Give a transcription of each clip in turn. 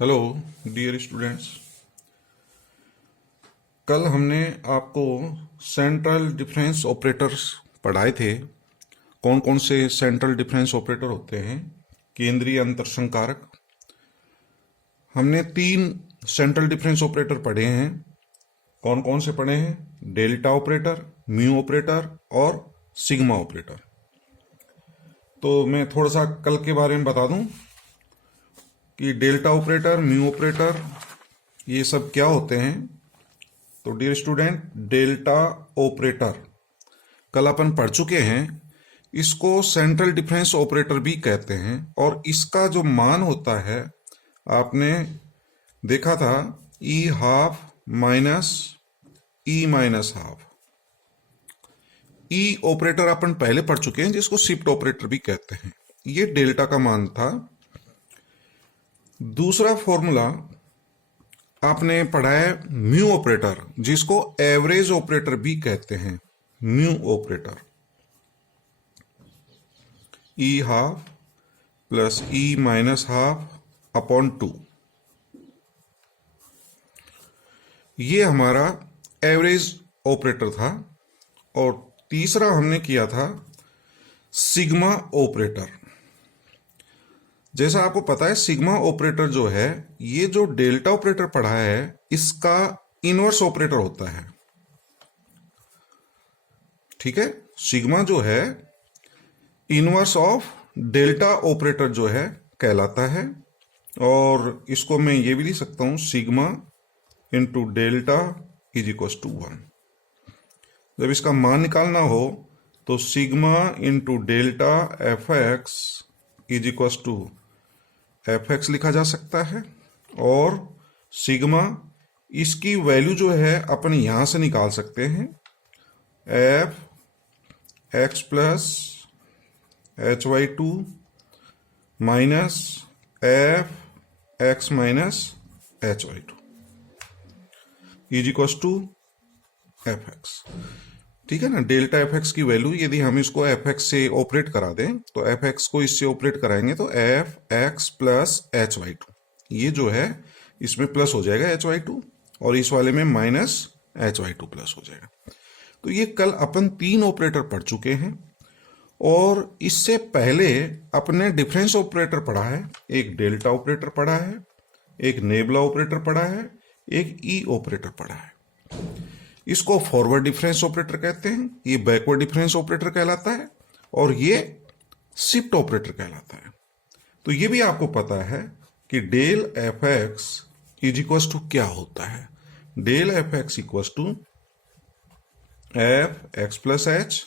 Hello dear students. कल हमने आपको सेंट्रल डिफरेंस ऑपरेटर्स पढ़ाए थे। कौन कौन से सेंट्रल डिफरेंस ऑपरेटर होते हैं? केंद्रीय अंतर संकारक। हमने 3 सेंट्रल डिफरेंस ऑपरेटर पढ़े हैं। कौन कौन से पढ़े हैं? डेल्टा ऑपरेटर, म्यू ऑपरेटर और सिग्मा ऑपरेटर। तो मैं थोड़ा सा कल के बारे में बता दूं कि डेल्टा ऑपरेटर, म्यू ऑपरेटर ये सब क्या होते हैं। तो डियर स्टूडेंट, डेल्टा ऑपरेटर कल अपन पढ़ चुके हैं। इसको सेंट्रल डिफरेंस ऑपरेटर भी कहते हैं और इसका जो मान होता है आपने देखा था, ई half minus E minus half. ई ऑपरेटर अपन पहले पढ़ चुके हैं जिसको शिफ्ट ऑपरेटर भी कहते हैं। ये डेल्टा का मान था। दूसरा फॉर्मूला आपने पढ़ा है म्यू ऑपरेटर, जिसको एवरेज ऑपरेटर भी कहते हैं। म्यू ऑपरेटर ई half plus E minus half upon 2, ये हमारा एवरेज ऑपरेटर था। और तीसरा हमने किया था सिग्मा ऑपरेटर। जैसा आपको पता है, सिग्मा ऑपरेटर जो है, ये जो डेल्टा ऑपरेटर पढ़ा है इसका इनवर्स ऑपरेटर होता है। ठीक है, सिग्मा जो है इनवर्स ऑफ डेल्टा ऑपरेटर जो है कहलाता है। और इसको मैं ये भी लिख सकता हूं, sigma into delta is equal to 1। जब इसका मान निकालना हो तो sigma into delta F X is equal to F X लिखा जा सकता है। और सिग्मा, इसकी वैल्यू जो है अपन यहां से निकाल सकते हैं, F X plus H Y 2 minus F X minus H Y 2 is equal to F X. ठीक है ना। डेल्टा एफ एक्स की वैल्यू यदि हम इसको एफ एक्स से ऑपरेट करा दें तो एफ एक्स को इससे ऑपरेट कराएंगे तो F X plus H Y 2, ये जो है इसमें प्लस हो जाएगा एच वाई 2 और इस वाले में माइनस एच वाई 2 प्लस हो जाएगा। तो ये कल अपन 3 ऑपरेटर पढ़ चुके हैं। और इससे पहले अपने डिफरेंस ऑपरेटर पढ़ा है। एक डेल्टा ऑपरेटर पढ़ा है, एक नेबुला ऑपरेटर पढ़ा है, एक ई ऑपरेटर पढ़ा है। इसको फॉरवर्ड डिफरेंस ऑपरेटर कहते हैं, ये बैकवर्ड डिफरेंस ऑपरेटर कहलाता है और ये शिफ्ट ऑपरेटर कहलाता है। तो ये भी आपको पता है कि del F X is equal to क्या होता है। Del F X equal to F X plus H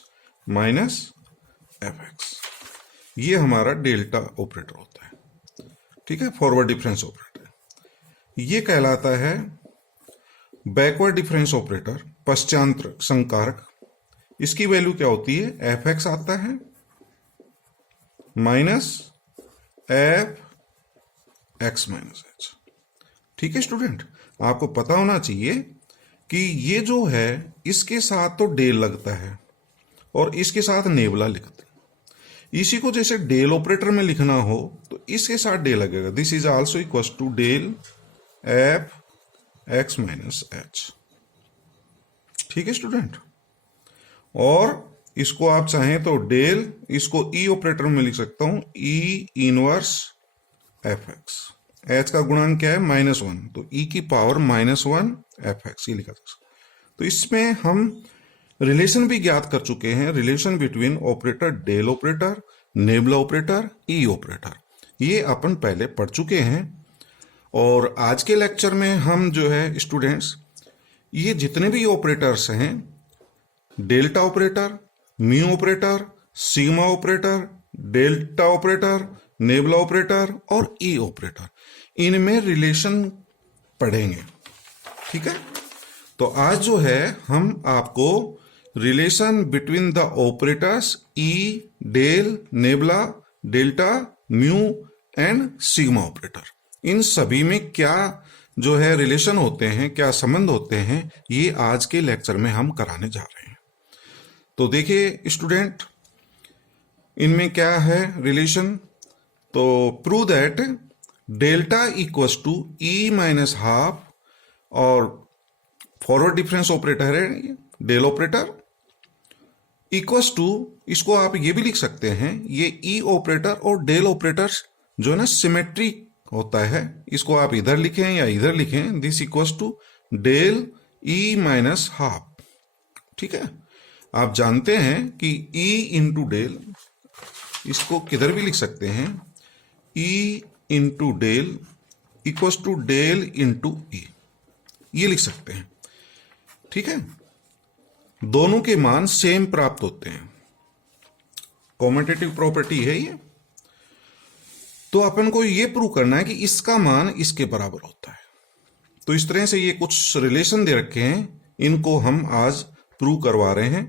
minus F X. ये हमारा डेल्टा ऑपरेटर होता है। ठीक है, फॉरवर्ड डिफरेंस ऑपरेटर। ये कहलाता है बैकवर्ड डिफरेंस ऑपरेटर, पश्चांतर संकारक। इसकी वैल्यू क्या होती है? एफ एक्स आता है minus F X minus H. ठीक है स्टूडेंट, आपको पता होना चाहिए कि ये जो है इसके साथ तो डेल लगता है और इसके साथ नेबुला लिखते हैं। इसी को जैसे डेल ऑपरेटर में लिखना हो तो इसके साथ डेल लगेगा। This is also equal to del F X minus H. ठीक है स्टूडेंट। और इसको आप चाहें तो डेल, इसको ई ऑपरेटर में लिख सकता हूं, ई इनवर्स एफ एक्स। एच का गुणांक क्या है? -1, तो ई की पावर -1 एफ एक्स, ये लिखा जा सकता है। तो इसमें हम रिलेशन भी ज्ञात कर चुके हैं, relation between operator del operator, nebula operator, E operator. ये अपन पहले पढ़ चुके हैं। और आज के लेक्चर में हम जो है स्टूडेंट्स, ये जितने भी ऑपरेटर्स हैं, delta operator, mu operator, sigma operator, delta operator, nebula operator और ई ऑपरेटर, इनमें रिलेशन पढ़ेंगे। ठीक है। तो आज जो है हम आपको relation between the operators E, del, nebula, delta, mu and sigma operator, इन सभी में क्या जो है रिलेशन होते हैं, क्या संबंध होते हैं, ये आज के लेक्चर में हम कराने जा रहे हैं। तो देखिए स्टूडेंट, इनमें क्या है रिलेशन। तो prove that delta equals to E minus half, और फॉरवर्ड डिफरेंस ऑपरेटर है डेल ऑपरेटर, इक्वल्स टू, इसको आप ये भी लिख सकते हैं, ये ई ऑपरेटर और डेल ऑपरेटर जो है ना सिमेट्री होता है, इसको आप इधर लिखें या इधर लिखें, this equals to del E minus half. ठीक है, आप जानते हैं कि ई इंटू डेल, इसको किधर भी लिख सकते हैं, E into del equals to del into E, ये लिख सकते हैं। ठीक है, दोनों के मान सेम प्राप्त होते हैं, कॉम्यूटेटिव प्रॉपर्टी है ये। तो अपन को ये प्रूव करना है कि इसका मान इसके बराबर होता है। तो इस तरह से ये कुछ रिलेशन दे रखे हैं, इनको हम आज प्रूव करवा रहे हैं।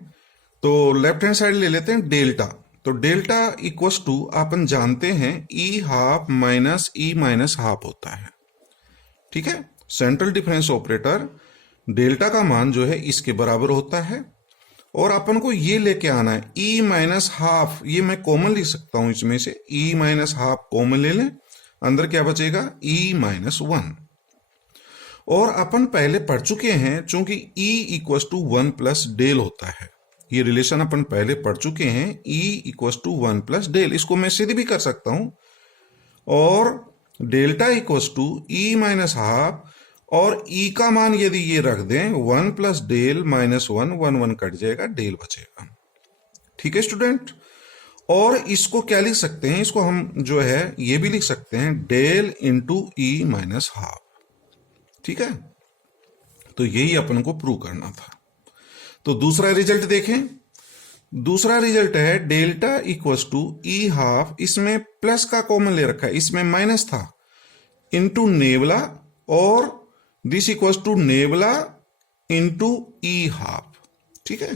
तो लेफ्ट हैंड साइड ले लेते हैं डेल्टा। तो डेल्टा इक्वल्स टू अपन जानते हैं ई half minus E minus half होता है। ठीक है, सेंट्रल डिफरेंस ऑपरेटर डेल्टा का मान जो है इसके बराबर होता है, और अपन को ये लेके आना है ई माइनस हाफ, ये मैं कॉमन लिख सकता हूं इसमें से, ई माइनस हाफ कॉमन ले लें, अंदर क्या बचेगा ई माइनस वन। और अपन पहले पढ़ चुके हैं, चूंकि E equals to one plus del होता है, ये रिलेशन अपन पहले पढ़ चुके हैं, E equals to one plus del, इसको मैं सीधे भी कर सकता हूं, और delta equals to E minus half, और ई का मान यदि ये रख दें one plus del minus one, one one cut जाएगा, डेल बचेगा। ठीक है स्टूडेंट, और इसको क्या लिख सकते हैं, इसको हम जो है ये भी लिख सकते हैं del into E minus half. ठीक है, तो यही अपन को प्रूव करना था। तो दूसरा रिजल्ट देखें, दूसरा रिजल्ट है delta equals to E half, इसमें प्लस का कॉमन ले रखा है, इसमें माइनस था, इंटू नेबला, और this equals to nabla into E half. ठीक है,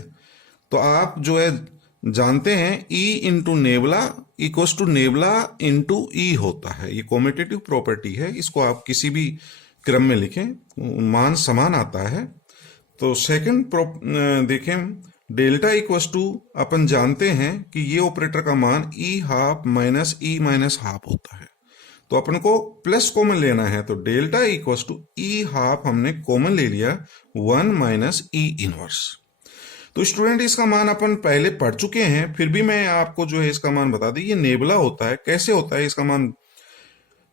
तो आप जो है जानते हैं E into nabla equals to nabla into E होता है, ये कॉम्यूटेटिव प्रॉपर्टी है, इसको आप किसी भी क्रम में लिखें, मान समान आता है। तो सेकंड देखें, डेल्टा इक्वल्स टू अपन जानते हैं कि ये ऑपरेटर का मान ई half minus E minus half होता है, तो अपन को प्लस कॉमन लेना है, तो delta equals to E half हमने कॉमन ले लिया, वन माइनस ई इनवर्स। तो स्टूडेंट इसका मान अपन पहले पढ़ चुके हैं, फिर भी मैं आपको जो है इसका मान बता दी, ये नेबला होता है। कैसे होता है इसका मान,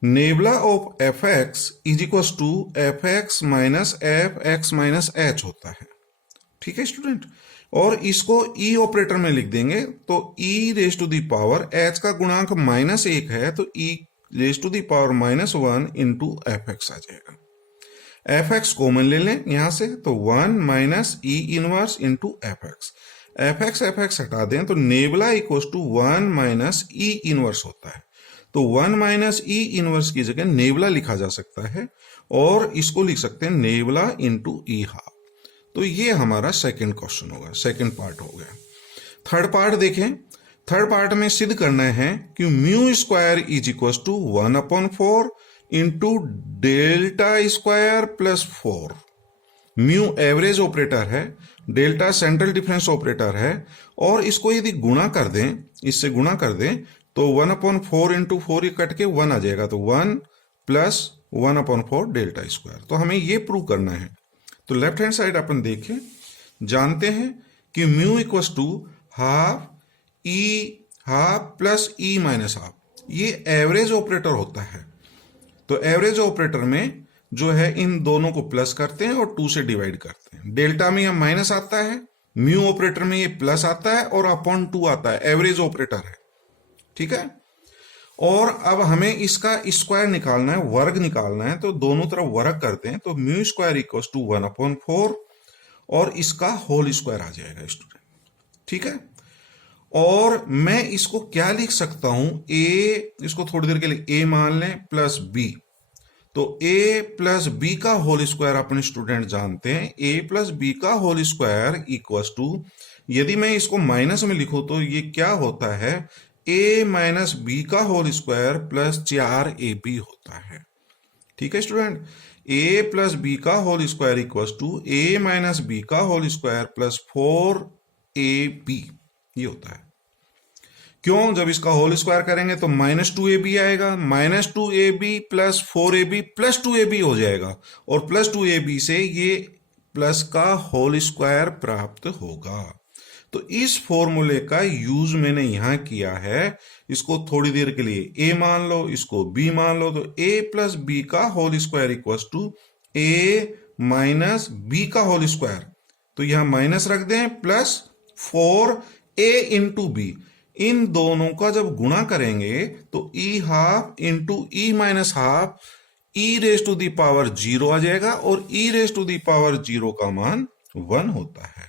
nabla of F X is equals to F X minus F X minus H होता है। ठीक है स्टूडेंट, और इसको ई ऑपरेटर में लिख देंगे, तो E raise to the power H का गुणांक माइनस एक है, तो E raise to the power minus one into F X आ जाएगा। एफ एक्स कॉमन ले लें यहां से, तो one minus E inverse into F X हटा दें, तो nabla equals to one minus E inverse होता है। तो वन माइनस ई इनवर्स की जगह नेबला लिखा जा सकता है, और इसको लिख सकते हैं नेबला इंटू ई हाफ। तो ये हमारा सेकेंड क्वेश्चन होगा, सेकेंड पार्ट हो गया। थर्ड पार्ट देखें, थर्ड पार्ट में सिद्ध करना है कि mu square is equal to one upon four into delta square plus four. Mu average operator है, डेल्टा सेंट्रल डिफरेंस ऑपरेटर है, और इसको यदि गुणा कर दें, इससे गुणा कर दें, तो one upon four into four ही कट के वन आ जाएगा, तो one plus one upon four delta square. तो हमें ये प्रूव करना है। तो लेफ्ट हैंड साइड अपन देखें, जानते हैं कि mu equals to half E half plus E minus half, ये एवरेज ऑपरेटर होता है। तो एवरेज ऑपरेटर में जो है इन दोनों को प्लस करते हैं और टू से डिवाइड करते हैं। डेल्टा में यह माइनस आता है, म्यू ऑपरेटर में ये प्लस आता है, और अपॉन टू आता है, एवरेज ऑपरेटर है। ठीक है, और अब हमें इसका स्क्वायर निकालना है, वर्ग निकालना है, तो दोनों तरफ वर्ग करते हैं, तो mu square equals to one upon four, और इसका होल स्क्वायर आ जाएगा स्टूडेंट। ठीक है, और मैं इसको क्या लिख सकता हूं, ए, इसको थोड़ी देर के लिए ए मान लें, प्लस बी, तो ए प्लस बी का होल स्क्वायर अपने स्टूडेंट जानते हैं, ए प्लस बी का होल स्क्वायर इक्वल्स टू, यदि मैं इसको माइनस में लिखूं तो ये क्या होता है, ए माइनस बी का होल स्क्वायर प्लस चार ए बी होता है। ठीक है स्टूडेंट, ए प्लस बी का whole square equals to A minus B का whole square plus four A B, ये होता है। क्यों? जब इसका होल स्क्वायर करेंगे तो -2ab आएगा, -2ab plus 4ab plus 2ab हो जाएगा, और प्लस 2ab से ये प्लस का होल स्क्वायर प्राप्त होगा। तो इस फॉर्मूले का यूज मैंने यहां किया है। इसको थोड़ी देर के लिए a मान लो, इसको b मान लो, तो a प्लस बी का whole square equals to a minus B का होल स्क्वायर। तो यहां माइनस रख दें, प्लस 4a इंटू बी। इन दोनों का जब गुणा करेंगे तो e half into e minus half e raise to the power 0 आ जाएगा, और e raise to the power 0 का मान 1 होता है।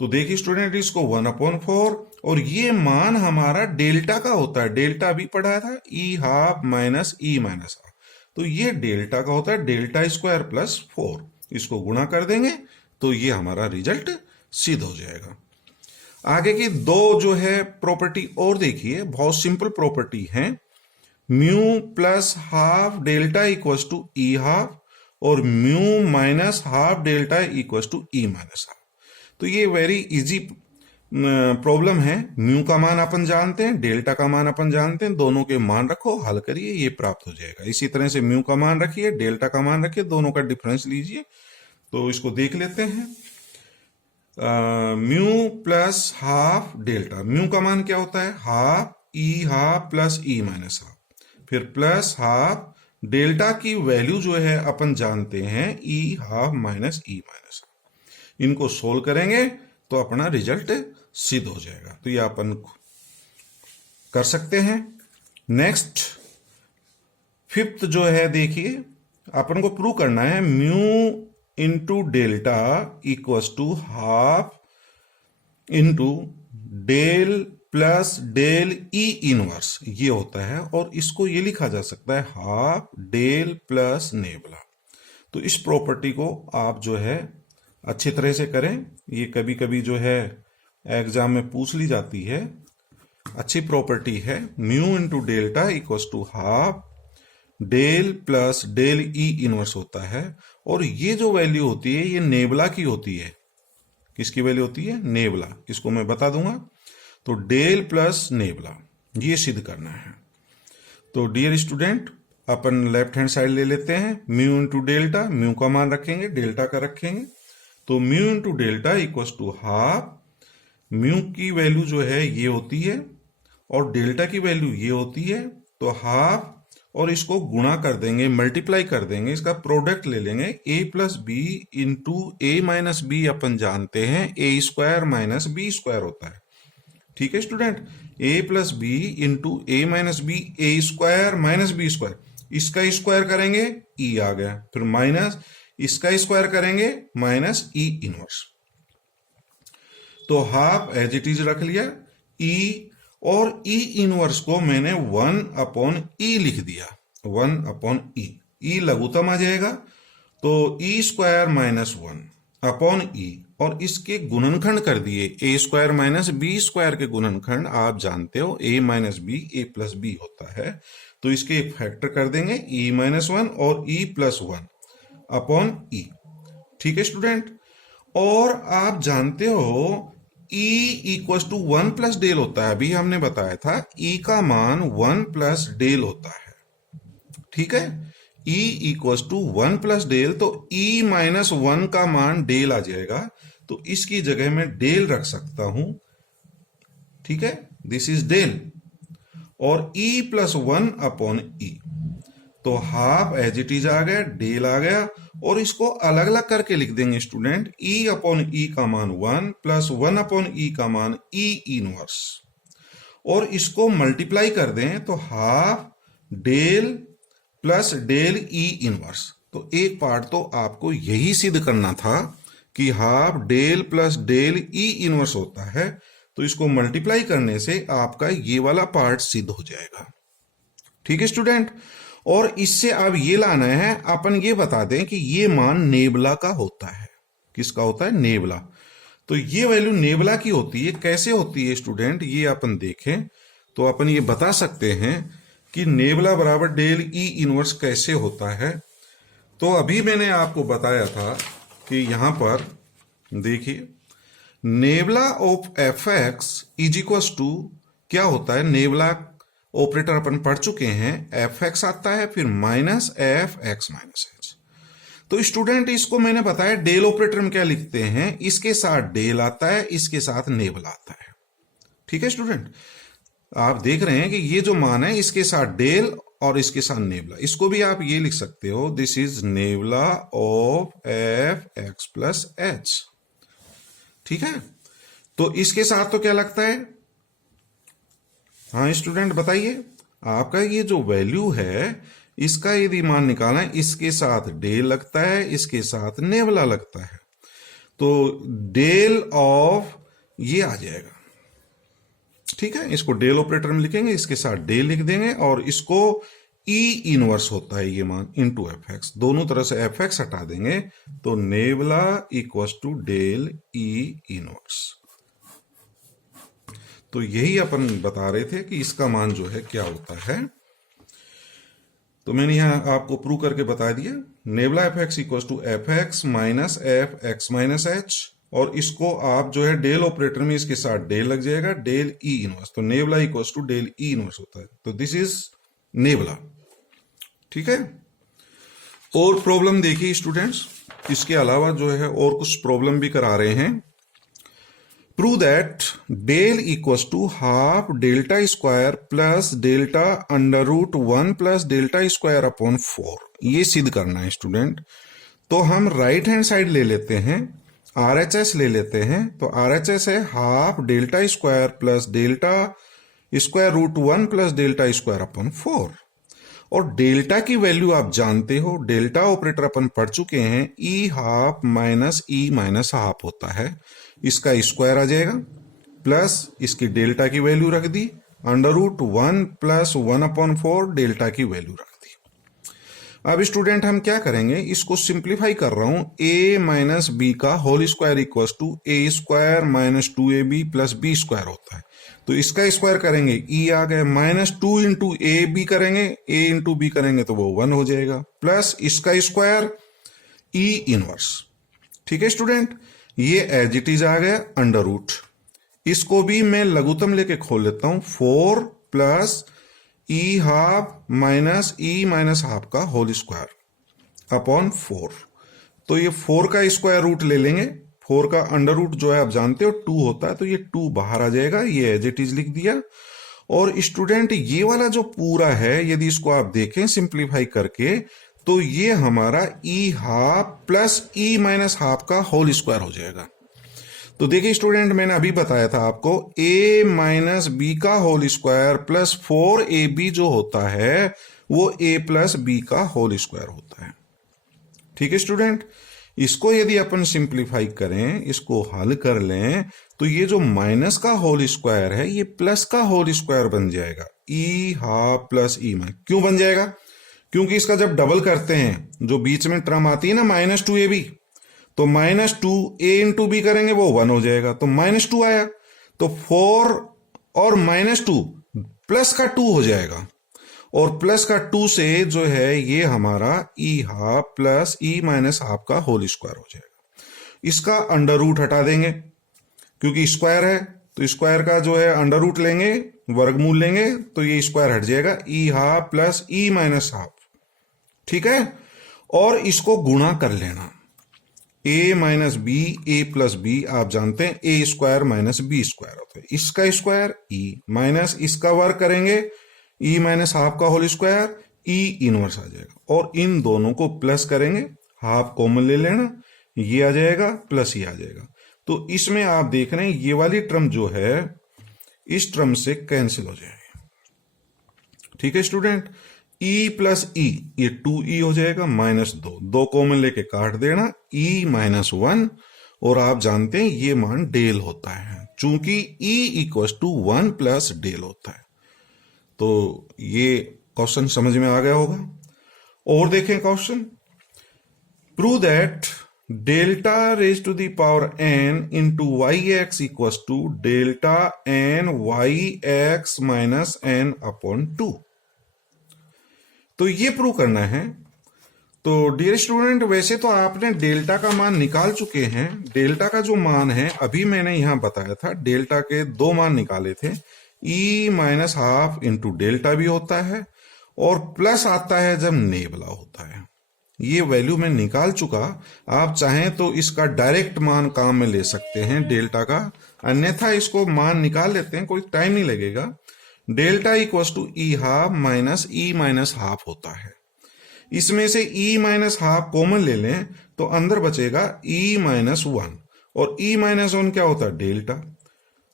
तो देखिए स्टूडेंट, इसको 1/4, और ये मान हमारा डेल्टा का होता है। डेल्टा भी पढ़ा था, e half minus e minus half. तो ये डेल्टा का होता है, डेल्टा स्क्वायर प्लस 4। इसको गुणा कर देंगे तो ये हमारा रिजल्ट सिद्ध हो जाएगा। आगे की दो जो है प्रॉपर्टी और देखिए, बहुत सिंपल प्रॉपर्टी है। Mu plus half delta equals to E half, और mu minus half delta equals to E minus half. तो ये वेरी इजी प्रॉब्लम है। म्यू का मान अपन जानते हैं, डेल्टा का मान अपन जानते हैं, दोनों के मान रखो, हल करिए, ये प्राप्त हो जाएगा। इसी तरह से म्यू का मान रखिए, डेल्टा का मान रखिए, दोनों का डिफरेंस लीजिए। तो इसको देख लेते हैं। Mu plus half delta, mu का मान क्या होता है? Half E half plus E minus half, फिर प्लस हाफ डेल्टा की वैल्यू जो है अपन जानते हैं ई half minus E minus half. इनको सोल्व करेंगे तो अपना रिजल्ट सिद्ध हो जाएगा। तो ये अपन कर सकते हैं। नेक्स्ट फिफ्थ जो है, देखिए अपन को प्रूव करना है mu into delta equals to half into del plus del E inverse, ये होता है। और इसको ये लिखा जा सकता है हाफ डेल प्लस नेबला। तो इस प्रॉपर्टी को आप जो है अच्छी तरह से करें। ये कभी कभी जो है एग्जाम में पूछ ली जाती है। अच्छी प्रॉपर्टी है। Mu into delta equals to half del plus del E inverse होता है। और ये जो वैल्यू होती है ये नेबला की होती है। किसकी वैल्यू होती है? नेबला। इसको मैं बता दूंगा। तो डेल प्लस नेबला ये सिद्ध करना है। तो डियर स्टूडेंट, अपन लेफ्ट हैंड साइड ले लेते हैं। म्यू इंटू डेल्टा, म्यू का मान रखेंगे, डेल्टा का रखेंगे। तो mu into delta equals to half, mu की वैल्यू जो है ये होती है और डेल्टा की वैल्यू ये होती है। तो हाफ और इसको गुणा कर देंगे, मल्टीप्लाई कर देंगे, इसका प्रोडक्ट ले लेंगे। a plus B into A minus B अपन जानते हैं A square minus B square होता है। ठीक है student, a plus B into A minus B A square minus B square, इसका स्क्वायर करेंगे e आ गया, फिर माइनस इसका स्क्वायर करेंगे माइनस e इनवर्स। तो हाफ एज इट इज रख लिया e, और e इनवर्स को मैंने 1/e लिख दिया। 1/e, e लघुत्तम आ जाएगा। तो e स्क्वायर माइनस 1/e, और इसके गुणनखंड कर दिए। a square minus B square के गुणनखंड आप जानते हो a minus B a plus B होता है। तो इसके एक फैक्टर कर देंगे e माइनस 1 और e प्लस 1/e। ठीक है स्टूडेंट, और आप जानते हो e equals to 1 plus del होता है। अभी हमने बताया था e का मान 1 प्लस डेल होता है। ठीक है, e equals to 1 plus del, तो e माइनस 1 का मान डेल आ जाएगा। तो इसकी जगह मैं डेल रख सकता हूं। ठीक है, दिस इज डेल, और e प्लस 1/e। तो हाफ एज इट इज आ गया, डेल आ गया, और इसको अलग अलग करके लिख देंगे स्टूडेंट। e/e का मान 1 प्लस 1/e का मान e इनवर्स, और इसको मल्टीप्लाई कर दें तो half del plus del e inverse. तो एक पार्ट तो आपको यही सिद्ध करना था कि half del plus del e inverse होता है। तो इसको मल्टीप्लाई करने से आपका ये वाला पार्ट सिद्ध हो जाएगा। ठीक है स्टूडेंट, और इससे अब ये लाना है, अपन ये बता दें कि ये मान नेबला का होता है। किसका होता है? नेबला। तो ये वैल्यू नेबला की होती है। कैसे होती है स्टूडेंट, ये अपन देखें तो अपन ये बता सकते हैं कि नेबला बराबर डेल ई इनवर्स कैसे होता है। तो अभी मैंने आपको बताया था कि यहां पर देखिए, nabla of F X is equal to क्या होता है, नेबला ऑपरेटर अपन पढ़ चुके हैं, एफ एक्स आता है फिर minus F X minus H. तो स्टूडेंट इसको मैंने बताया डेल ऑपरेटर में क्या लिखते हैं, इसके साथ डेल आता है, इसके साथ नेबला आता है। ठीक है स्टूडेंट, आप देख रहे हैं कि ये जो मान है इसके साथ डेल और इसके साथ नेबला, इसको भी आप ये लिख सकते हो, this is nebula of F X plus H. ठीक है, तो इसके साथ तो क्या लगता है, हाँ स्टूडेंट बताइए, आपका ये जो वैल्यू है इसका यदि मान निकालना है, इसके साथ डेल लगता है, इसके साथ नेबला लगता है, तो डेल ऑफ ये आ जाएगा। ठीक है, इसको डेल ऑपरेटर में लिखेंगे, इसके साथ डेल लिख देंगे और इसको ई इनवर्स होता है ये मान इनटू एफ एक्स, दोनों तरह से एफ एक्स हटा देंगे तो nabla equals to del E inverse. तो यही अपन बता रहे थे कि इसका मान जो है क्या होता है, तो मैंने यहां आपको प्रूव करके बता दिया, nabla F X equals to F X minus F X minus H, और इसको आप जो है डेल ऑपरेटर में इसके साथ डेल लग जाएगा, डेल ई इनवर्स, तो nabla equals to del E inverse होता है, तो दिस इज नेबला। ठीक है, और प्रॉब्लम देखिए स्टूडेंट्स, इसके अलावा जो है और कुछ प्रॉब्लम भी करा रहे हैं। Prove that del equals to half delta square plus delta under root 1 plus delta square upon 4, ये सिद्ध करना है स्टूडेंट। तो हम राइट हैंड साइड ले लेते हैं, RHS ले लेते हैं, तो RHS है half delta square plus delta square root 1 plus delta square upon 4, और डेल्टा की वैल्यू आप जानते हो, डेल्टा ऑपरेटर अपन पढ़ चुके हैं, ई half minus E minus half होता है, इसका स्क्वायर आ जाएगा, प्लस इसकी डेल्टा की वैल्यू रख दी, under root 1 plus 1 upon 4 delta की वैल्यू रख दी। अब स्टूडेंट हम क्या करेंगे, इसको सिंप्लीफाई कर रहा हूं, a माइनस बी का whole square equal to A square minus 2ab plus B square होता है, तो इसका स्क्वायर करेंगे e आ गए, माइनस 2 इंटू ए बी करेंगे, a इंटू बी करेंगे तो वो 1 हो जाएगा, प्लस इसका स्क्वायर e इनवर्स। ठीक है स्टूडेंट, ये एज इट इज आ गया अंडर रूट, इसको भी मैं लघुत्तम लेके खोल लेता हूं, 4 प्लस ई half minus E minus half का होल स्क्वायर अपॉन 4, तो ये 4 का स्क्वायर रूट ले लेंगे, 4 का अंडर रूट जो है आप जानते हो 2 होता है, तो ये 2 बाहर आ जाएगा, ये एज इट इज लिख दिया। और स्टूडेंट ये वाला जो पूरा है यदि इसको आप देखें सिंप्लीफाई करके, तो ये हमारा ई half plus E minus half का होल स्क्वायर हो जाएगा। तो देखिए स्टूडेंट, मैंने अभी बताया था आपको, a माइनस बी का होल स्क्वायर प्लस 4ab जो होता है वो a प्लस बी का होल स्क्वायर होता है। ठीक है स्टूडेंट, इसको यदि अपन सिंप्लीफाई करें, इसको हल कर लें, तो ये जो माइनस का होल स्क्वायर है ये प्लस का होल स्क्वायर बन जाएगा, e half plus E minus. क्यों बन जाएगा, क्योंकि इसका जब डबल करते हैं, जो बीच में टर्म आती है ना माइनस 2ab, तो माइनस 2 a इंटू बी करेंगे वो 1 हो जाएगा, तो माइनस 2 आया, तो 4 और माइनस 2 प्लस का 2 हो जाएगा, और प्लस का 2 से जो है ये हमारा e half plus e minus half का होल स्क्वायर हो जाएगा। इसका अंडर रूट हटा देंगे क्योंकि स्क्वायर है, तो स्क्वायर का जो है अंडर रूट लेंगे, वर्गमूल लेंगे, तो ये स्क्वायर हट जाएगा, e half plus e minus half. ठीक है, और इसको गुणा कर लेना, a minus B, A plus B आप जानते हैं A square minus B square होता है, इसका स्क्वायर e माइनस इसका वर्ग करेंगे e माइनस हाफ का होल स्क्वायर, e इनवर्स आ जाएगा, और इन दोनों को प्लस करेंगे, हाफ कॉमन ले लेना, ये आ जाएगा प्लस ये आ जाएगा, तो इसमें आप देख रहे हैं ये वाली टर्म जो है इस टर्म से कैंसिल हो जाएगी। ठीक है स्टूडेंट, e प्लस ई, ये 2e हो जाएगा, माइनस 2 कॉमन लेके काट देना, e माइनस 1, और आप जानते हैं ये मान डेल होता है, चूंकि e equal to 1 plus del होता है। तो ये क्वेश्चन समझ में आ गया होगा। और देखें question, prove that delta raise to the power n into Y X equal to delta n Y X minus n upon 2। तो ये प्रूव करना है। तो डियर स्टूडेंट, वैसे तो आपने डेल्टा का मान निकाल चुके हैं, डेल्टा का जो मान है अभी मैंने यहां बताया था, डेल्टा के 2 मान निकाले थे, ई माइनस हाफ इंटू डेल्टा भी होता है, और प्लस आता है जब नेबला होता है। ये वैल्यू मैं निकाल चुका, आप चाहें तो इसका डायरेक्ट मान काम में ले सकते हैं डेल्टा का, अन्यथा इसको मान निकाल लेते हैं, कोई टाइम नहीं लगेगा। Delta equal to E half minus E minus half होता है। इसमें से ई माइनस हाफ कॉमन ले लें तो अंदर बचेगा ई माइनस वन, और ई माइनस वन क्या होता है? डेल्टा।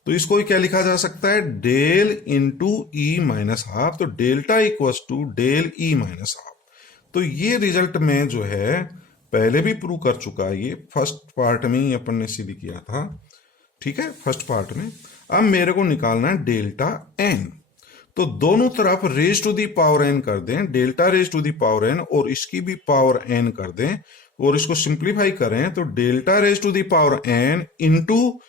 तो इसको क्या लिखा जा सकता है? Del into E minus half. तो delta equals to del E minus half. तो ये रिजल्ट में जो है पहले भी प्रूव कर चुका है, ये फर्स्ट पार्ट में ही अपन ने सिद्ध किया था, ठीक है, फर्स्ट पार्ट में। अब मेरे को निकालना है डेल्टा एन। तो दोनों तरफ raise to the power N कर दें, delta raise to the power N, और इसकी भी पावर एन कर दें, और इसको सिंप्लीफाई करें तो delta raise to the power N into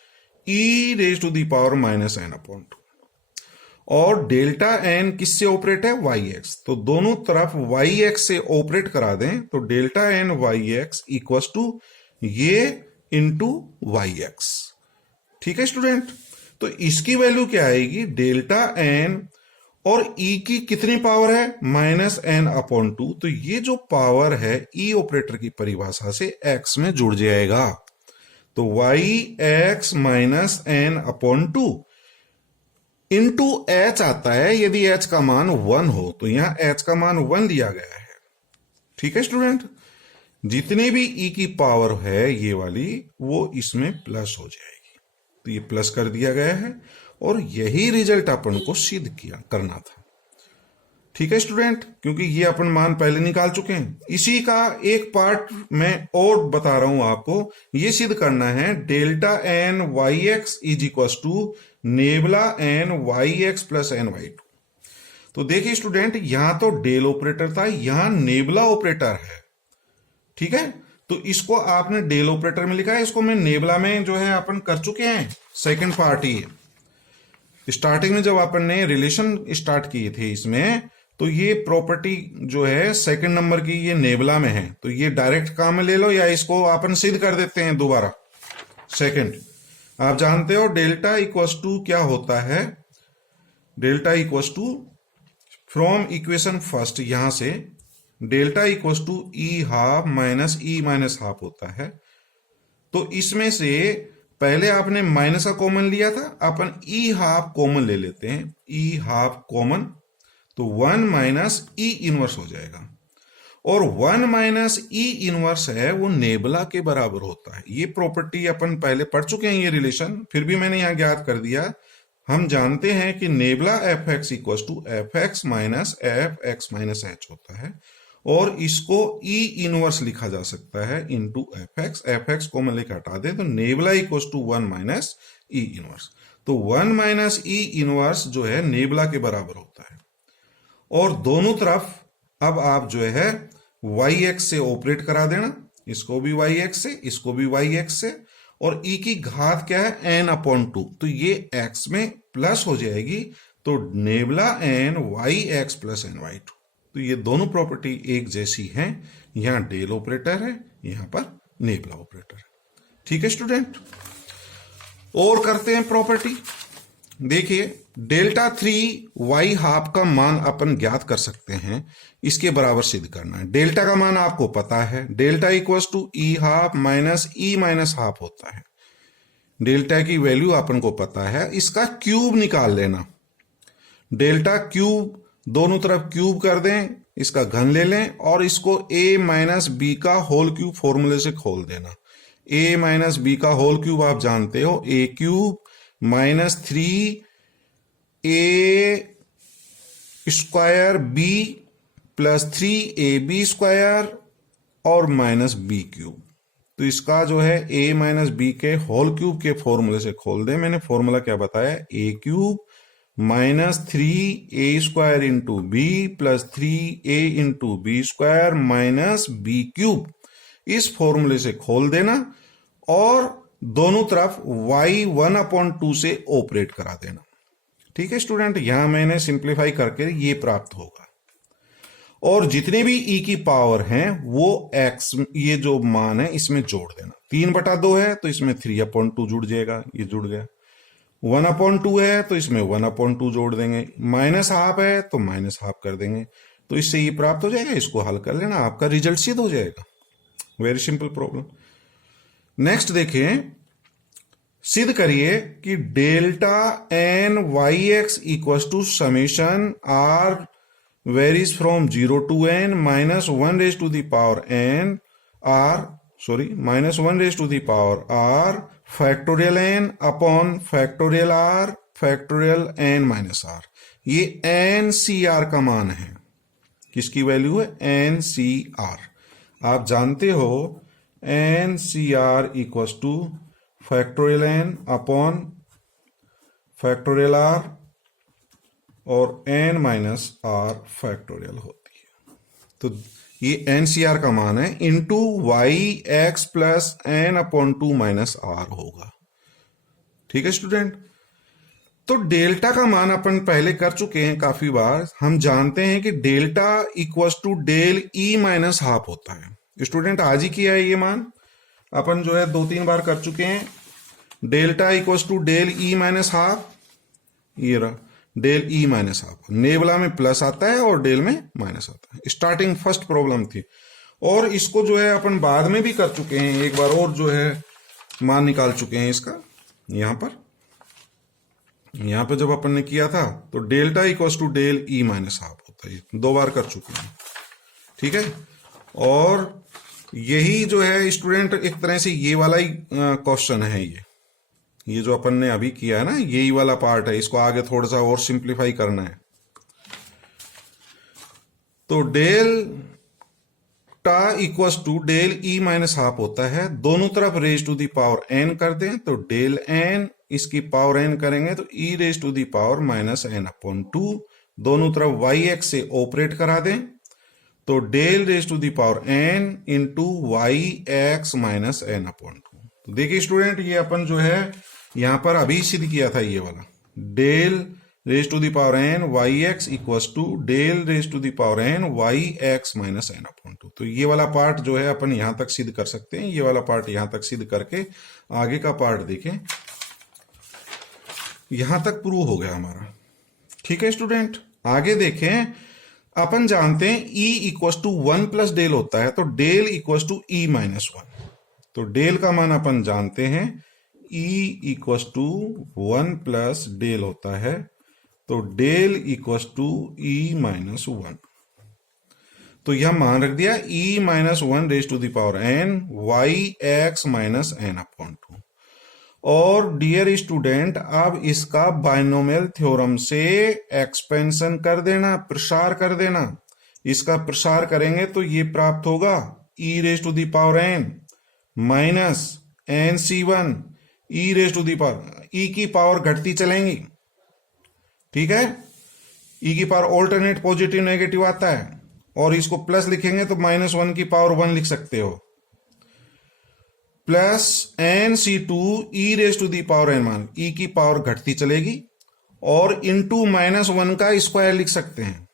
E raise to the power minus N upon two. और डेल्टा एन किससे ऑपरेट है? Y X. तो दोनों तरफ वाई एक्स से ऑपरेट करा दें तो delta N Y X equal to ये इंटू वाई एक्स। ठीक है स्टूडेंट, तो इसकी वैल्यू क्या आएगी? डेल्टा एन और ई की कितनी पावर है? Minus N upon two. तो ये जो पावर है ई ऑपरेटर की परिभाषा से एक्स में जुड़ जाएगा। तो Y X minus N upon two into H आता है, यदि एच का मान 1 हो। तो यहां एच का मान 1 लिया गया है। ठीक है स्टूडेंट, जितने भी ई की पावर है ये वाली, वो इसमें प्लस हो जाएगी। तो ये प्लस कर दिया गया है, और यही रिजल्ट अपन को सिद्ध किया करना था। ठीक है स्टूडेंट, क्योंकि ये अपन मान पहले निकाल चुके हैं। इसी का एक पार्ट मैं और बता रहा हूं आपको, ये सिद्ध करना है delta N Y X is equal to nabla N Y X plus N Y two. तो देखिए स्टूडेंट, यहां तो डेल ऑपरेटर था, यहां नेबला ऑपरेटर है। ठीक है, तो इसको आपने डेल ऑपरेटर में लिखा है, इसको मैं नेबला में जो है अपन कर चुके हैं। सेकंड पार्ट ही स्टार्टिंग में जब अपन ने रिलेशन स्टार्ट किए थे इसमें, तो ये प्रॉपर्टी जो है सेकंड नंबर की ये नेबला में है। तो ये डायरेक्ट काम में ले लो, या इसको अपन सिद्ध कर देते हैं दोबारा। सेकंड, आप जानते हो डेल्टा इक्वल्स टू क्या होता है? Delta equals to from equation first, यहां से delta equals to E half minus E minus half होता है। तो इसमें से पहले आपने माइनस का कॉमन लिया था, अपन ई हाफ कॉमन ले लेते हैं। ई हाफ कॉमन, तो 1 माइनस ई इनवर्स हो जाएगा, और 1 माइनस ई इनवर्स है वो नेबला के बराबर होता है। ये प्रॉपर्टी अपन पहले पढ़ चुके हैं, ये रिलेशन, फिर भी मैंने यहां ज्ञात कर दिया। हम जानते हैं कि nabla F X equal to F X minus F X minus H होता है, और इसको ई इनवर्स लिखा जा सकता है into F X. F X common लेकर हटा दे तो nabla equal to 1 minus E inverse. तो 1 माइनस ई इनवर्स जो है नेबला के बराबर होता है। और दोनों तरफ अब आप जो है वाई एक्स से ऑपरेट करा देना, इसको भी वाई एक्स से, इसको भी वाई एक्स से, और ई की घात क्या है? N upon two. तो ये एक्स में प्लस हो जाएगी, तो nabla N Y X plus N Y two. तो ये दोनों प्रॉपर्टी एक जैसी हैं। यहां डेल ऑपरेटर है, यहां पर नेबला ऑपरेटर है। ठीक है स्टूडेंट, और करते हैं प्रॉपर्टी। देखिए, डेल्टा 3 वाई हाफ का मान अपन ज्ञात कर सकते हैं, इसके बराबर सिद्ध करना है। डेल्टा का मान आपको पता है, delta equals to E half minus E minus half होता है। डेल्टा की वैल्यू अपन को पता है, इसका क्यूब निकाल लेना। डेल्टा क्यूब दोनों तरफ क्यूब कर दें, इसका घन ले लें, और इसको a माइनस बी का होल क्यूब फॉर्मूले से खोल देना। a माइनस बी का होल क्यूब आप जानते हो, a cube minus 3a square b plus 3ab square और माइनस b क्यूब। तो इसका जो है a माइनस बी के होल क्यूब के फॉर्मूले से खोल दें। मैंने फॉर्मूला क्या बताया? a cube minus 3a square into B plus 3a into B square minus B cube. इस फॉर्मूले से खोल देना, और दोनों तरफ y 1/2 से ऑपरेट करा देना। ठीक है स्टूडेंट, यहां मैंने सिंप्लीफाई करके ये प्राप्त होगा। और जितने भी e की पावर हैं वो x, ये जो मान है इसमें जोड़ देना। 3/2 है तो इसमें 3/2 जुड़ जाएगा, ये जुड़ गया। 1/2 है तो इसमें 1/2 जोड़ देंगे, -½ है तो -½ कर देंगे, तो इससे ये प्राप्त हो जाएगा। इसको हल कर लेना, आपका रिजल्ट सिद्ध हो जाएगा। Very simple problem. नेक्स्ट देखें, सिद्ध करिए कि delta N Y X equal to summation R varies from 0 to n -1 raised to the power n r -1 raised to the power r factorial n upon factorial r factorial n minus r। ये N C R का मान है। किसकी value है? N C R. आप जानते हो N C R equal to factorial n upon factorial r और n माइनस आर फैक्टोरियल होती है। तो ये एनसीआर का मान है into Y X plus n/2 minus R होगा। ठीक है स्टूडेंट। तो डेल्टा का मान अपन पहले कर चुके हैं काफी बार। हम जानते हैं कि delta equals to del E minus half होता है। स्टूडेंट आज ही किया है ये मान, अपन जो है 2-3 बार कर चुके हैं। Delta equals to del E minus half, ये रहा del E minus half. Nabla में प्लस आता है और डेल में माइनस आता है। स्टार्टिंग फर्स्ट प्रॉब्लम थी, और इसको जो है अपन बाद में भी कर चुके हैं एक बार, और जो है मान निकाल चुके हैं इसका। यहां पर जब अपन ने किया था तो delta equals to del E minus half होता है। 2 बार कर चुके हैं। ठीक है। और यही जो है स्टूडेंट एक तरह से ये वाला ही क्वेश्चन है। ये जो अपन ने अभी किया है ना, यही वाला पार्ट है। इसको आगे थोड़ा सा और सिंप्लीफाई करना है। तो delta equals to del E minus half होता है। दोनों तरफ raise to the power n कर दें तो डेल n, इसकी पावर n करेंगे तो e raise to the power -n/2। दोनों तरफ वाई एक्स से ऑपरेट करा दें तो del raise to the power n into Y X minus n/2। तो देखिए स्टूडेंट, ये अपन जो है यहां पर अभी सिद्ध किया था ये वाला, del raise to the power n Y X equals to del raise to the power n Y X minus n/2। तो ये वाला पार्ट जो है अपन यहां तक सिद्ध कर सकते हैं। ये वाला पार्ट यहां तक सिद्ध करके आगे का पार्ट देखें। यहां तक प्रूव हो गया हमारा। ठीक है स्टूडेंट, आगे देखें। अपन जानते हैं E equals to 1 plus del होता है, तो del equals to E minus 1। तो डेल का मान अपन जानते हैं E equals to 1 plus del होता है, तो del equals to E minus 1। तो यह मान रख दिया E minus 1 raise to the power n Y X minus n/2। और डियर स्टूडेंट, अब इसका बाइनोमियल थ्योरम से एक्सपेंशन कर देना, प्रसार कर देना। इसका प्रसार करेंगे तो ये प्राप्त होगा E raise to the power n minus NC1 E raise to the power, E की पावर घटती चलेंगी। ठीक है। E की पावर ऑल्टरनेट पॉजिटिव नेगेटिव आता है, और इसको प्लस लिखेंगे तो -1 की पावर 1 लिख सकते हो, plus NC2 E raise to the power n, मान E की पावर घटती चलेगी, और इंटू -1 का स्क्वायर लिख सकते हैं।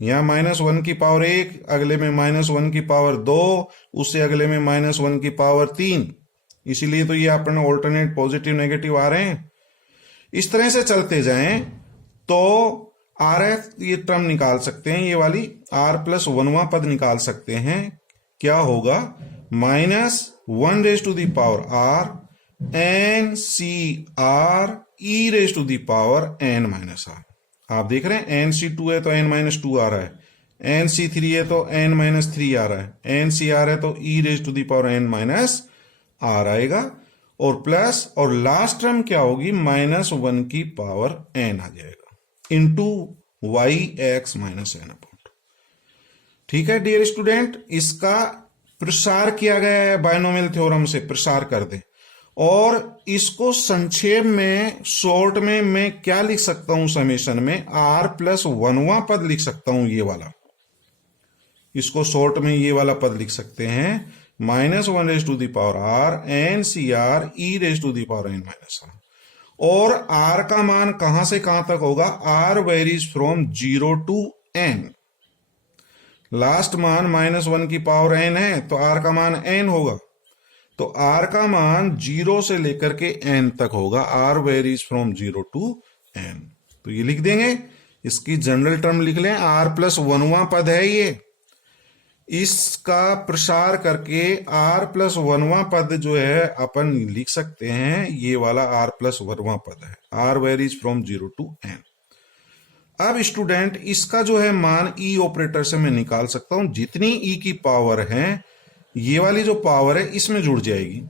यहां -1 की पावर 1, अगले में -1 की पावर 2, उससे अगले में -1 की पावर 3। इसीलिए तो ये अपने ऑल्टरनेट पॉजिटिव नेगेटिव आ रहे हैं। इस तरह से चलते जाएं तो RF ये टर्म निकाल सकते हैं, ये वाली R+1वां पद निकाल सकते हैं। क्या होगा? -1 raise to the power R NCR E raise to the power n minus R। आप देख रहे हैं NC2 है तो n-2 आ रहा है, NC3 है तो n-3 आ रहा है, NCR है तो E raise to the power n-R आएगा, और प्लस, और लास्ट टर्म क्या होगी? -1 की पावर n आ जाएगा into Y X minus n/2। ठीक है डियर स्टूडेंट, इसका प्रसार किया गया है बाइनोमियल थ्योरम से, प्रसार कर दें। और इसको संक्षेप में, शॉर्ट में मैं क्या लिख सकता हूं? समेशन में R+1वां पद लिख सकता हूं, ये वाला। इसको शॉर्ट में ये वाला पद लिख सकते हैं, -1 raise to the power R NCR E raise to the power n-R। और R का मान कहां से कहां तक होगा? R varies from 0 to n। Last मान -1 की पावर n है तो R का मान n होगा। तो r का मान 0 से लेकर के n तक होगा। r varies from 0 to n। तो ये लिख देंगे, इसकी जनरल टर्म लिख लें, r प्लस 1वां पद है ये। इसका प्रसार करके r प्लस 1वां पद जो है अपन लिख सकते हैं, ये वाला r प्लस 1वां पद है। r varies from 0 to n। अब स्टूडेंट इसका जो है मान ई ऑपरेटर से मैं निकाल सकता हूं। जितनी ई की पावर है, ये वाली जो पावर है इसमें जुड़ जाएगी।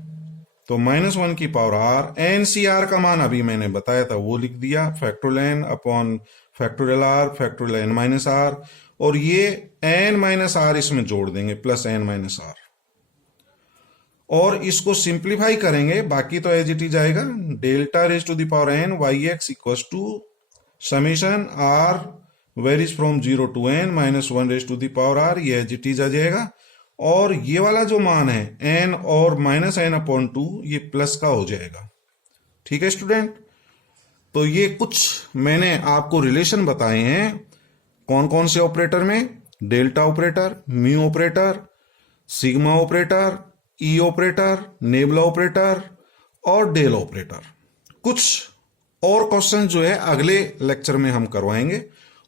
तो -1 की power r, N C R का मान अभी मैंने बताया था वो लिख दिया, factorial n upon factorial r, factorial n minus r, और ये n माइनस r इसमें जोड़ देंगे, प्लस n माइनस r, और इसको सिंप्लीफाई करेंगे, बाकी तो एज इट इज आएगा। Delta raise to the power n Y X equal to summation r varies from 0 to n minus 1 raise to the power r, ये एज इट इज आ जाएगा। और ये वाला जो मान है n और माइनस n अपॉन 2, ये प्लस का हो जाएगा। ठीक है स्टूडेंट, तो ये कुछ मैंने आपको रिलेशन बताए हैं। कौन कौन से ऑपरेटर में? Delta operator, mu operator, sigma operator, E operator, nebula operator और डेल ऑपरेटर। कुछ और क्वेश्चन जो है अगले लेक्चर में हम करवाएंगे,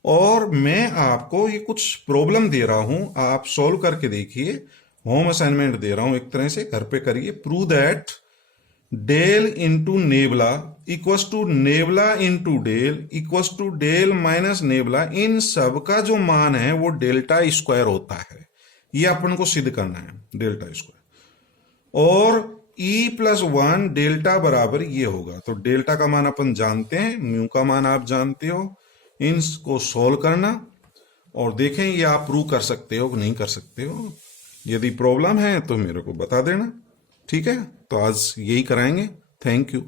और मैं आपको ये कुछ प्रॉब्लम दे रहा हूं, आप सॉल्व करके देखिए। होम असाइनमेंट दे रहा हूं, एक तरह से घर पे करिए। Prove that del into nebula equals to nebula into del equals to del minus nebula, इन सब का जो मान है वो डेल्टा स्क्वायर होता है। ये अपन को सिद्ध करना है, डेल्टा स्क्वायर। और ई प्लस 1 डेल्टा बराबर ये होगा। तो डेल्टा का मान अपन जानते हैं, म्यू का मान आप जानते हो। इनको सोल्व करना और देखें ये आप प्रूव कर सकते हो कि नहीं कर सकते हो। यदि प्रॉब्लम है तो मेरे को बता देना। ठीक है, तो आज यही कराएंगे। Thank you.